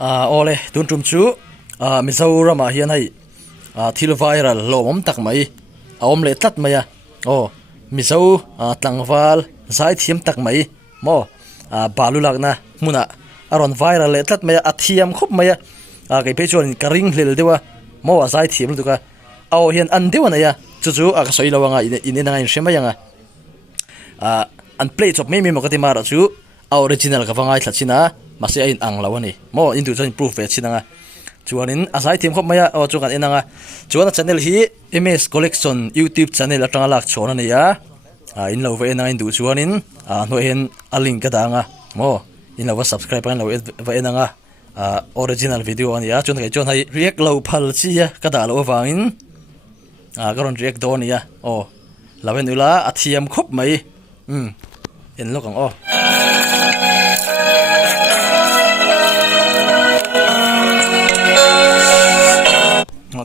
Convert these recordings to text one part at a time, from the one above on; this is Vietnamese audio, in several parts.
ole tun tum chu Mizoram hian hai thil viral lomom tak mai aom le tlat maya Mizo tlangwal zai thiam tak mai mo Balu Lakna Hmuna aron viral le tlat maya athiam khop maya kai pe chon karing hlel dewa mo zai thiam duka aw hian an dewa na ya chu ka soi lawanga in na in shema yanga an play chop me mo ka ti mara chu original ka wangai thlachina mase in ang lawani mo into chen proof ve chinanga chuanin azai thiam khop maya chu kan enanga chuana channel hi image collection YouTube channel atanga lak chona ne ya in lo ve enanga in du chuanin no hen a link ka danga mo in lo subscribe kan lo ve enanga original video an ya chon kai chon hai react lo phal chi ya ka da lo wangin karon react don ya lawen ula athiam khop mai en lokang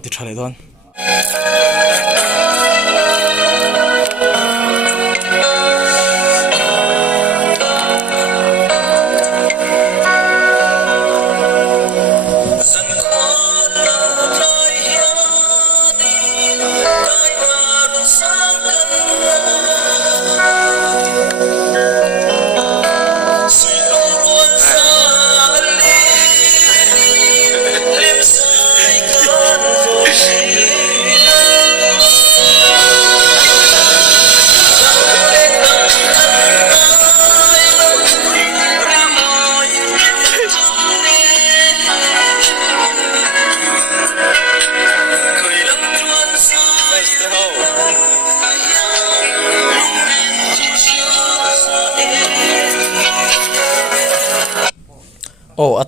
ti thale don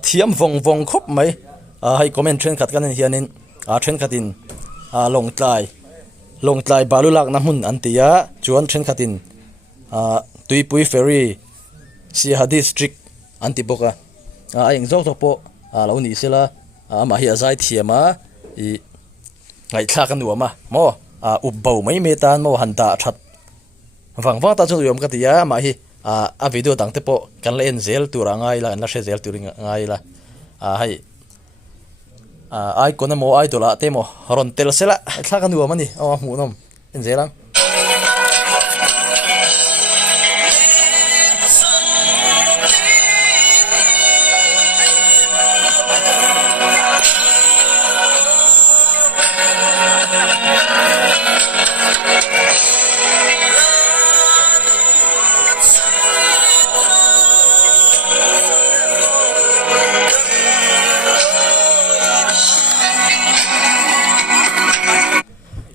athiam vong khop mai hai comment trend khat kan hianin trend khatin long tlai Balu Lakna Hmun antia chuan trend khatin Mipui ferry sia district antiboka aing zok to po lo ni sela ma hi azai thiama I ngai thla kan nuama mo ubbo mai metan mo hanta that wangwa ta chu yom ka tia ma hi a video dang te po kan le en zel turangai la na she zel turing ngai la hai ai kona mo ai dola te mo ron tel sela thla kan nuama ni mu nom en zelang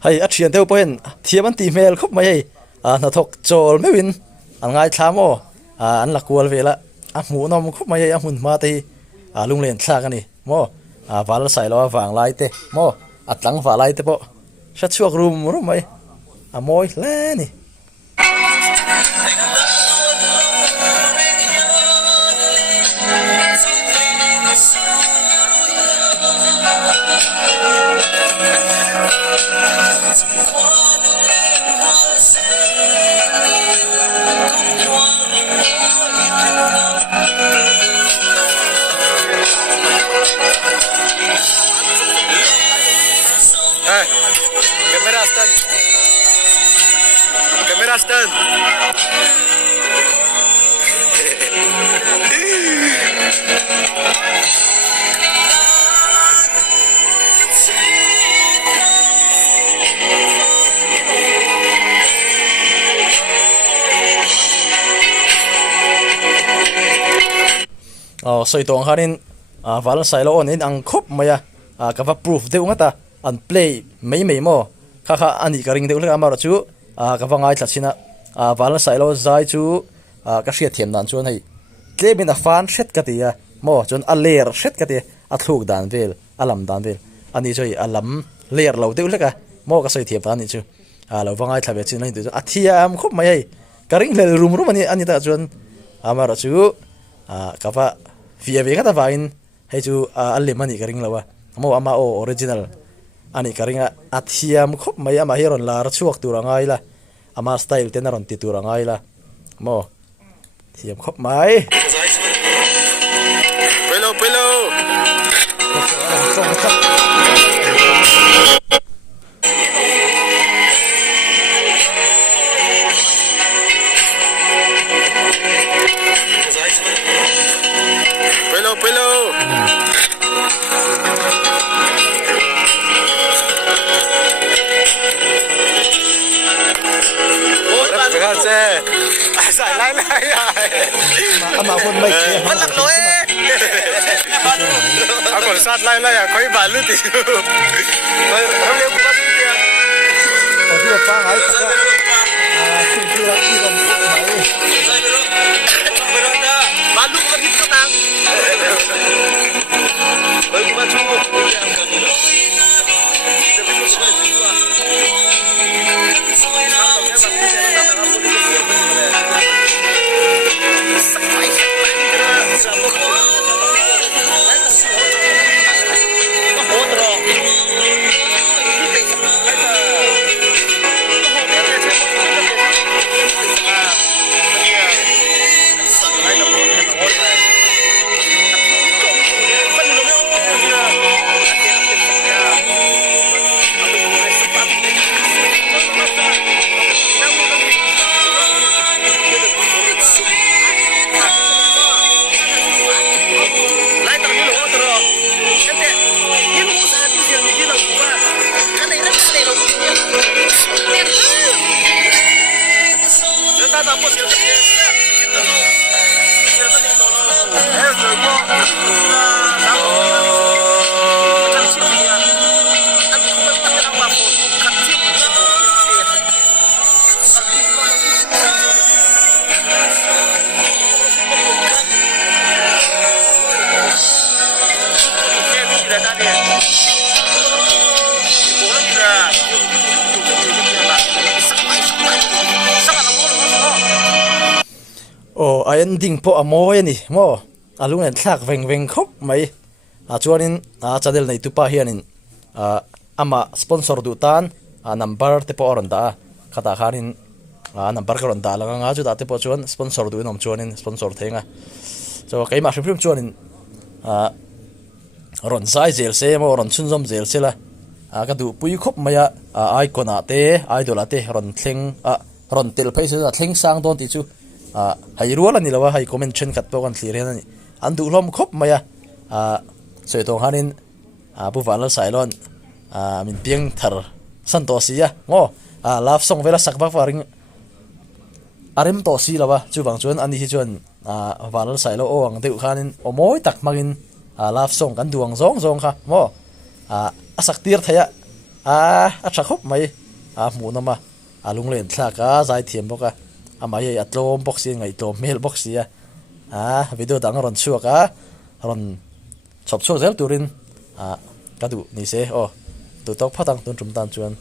hay achian teu poen thiam an ti mel khop mai na thok chol mewin an ngai thlamo an lakwal vela mu nom khop mai mun ma te lunglen thla ka ni mo wal sai lo wang lai te mo atlang wa lai te po sha chuak rum mai moi le ni Kamera stand. Soi tong harin wal sai lo on in ang khop maya ka va proof deu ngata an play mei mo kha ani ka ring deu le amara chu ka wangai thlachina wal sai lo zai chu ka hria thiam dan chuan hei tlebin a fan shet ka tia mo chon a ler shet ka te a thluk dan vel alam dan vel ani choi alam ler lo deu le ka mo ka soi thiam dan ni chu lo wangai thlabe chin nei du a thiam khop mai hei ka ring le rum ani ta chuan amara chu ka va via vega ta vain hei chu alim ani ka ring lawa mo ama original ani ka ringa athiam khop mai ama heron lar chuak turangai la ama style tenaron ti turangai la mo thiam khop mai Balu pelo Hãy subscribe cho kênh Ghiền Mì Gõ để không bỏ lỡ những video hấp dẫn Bắt lạc lối còn sát lại à khói Balu thì rồi không liệu có gì kìa ở phía ba hải thật chung cư là đi còn Balu có đi có tăng bởi vì chú ending po amoy ni mo alung en thak veng khop mai chuanin channel nei tupa hianin ama sponsor du tan number te po ron da khata khanin number ka ron da langa nga chu da te po chuan sponsor du nom chuanin sponsor thenga so keima hrim chuanin ron sai zel se mo ron chunjom zel sela ka du pui khop maya icon te idol te ron thleng ron tel phaisu da thleng sang don ti chu hay ruala ni lawa hay comment chen kat po kan clear hen ani an du lom khop maya soi tong hanin bu wal sailon min piang thar san to sia ngo love song vela sak bak waring arim to si lawa chu bang chuan ani hi chuan wal sailo o ang deu khanin omoi tak magin love song kan duang zong kha mo asak tir thaya a thakop mai Hmun ama alung len thlaka zai thiam boka amai atlom box ngai tlom mail box ya video dang ron chuaka ron chop chu zel turin kadu ni se tu tok phatang tun tum tan chuan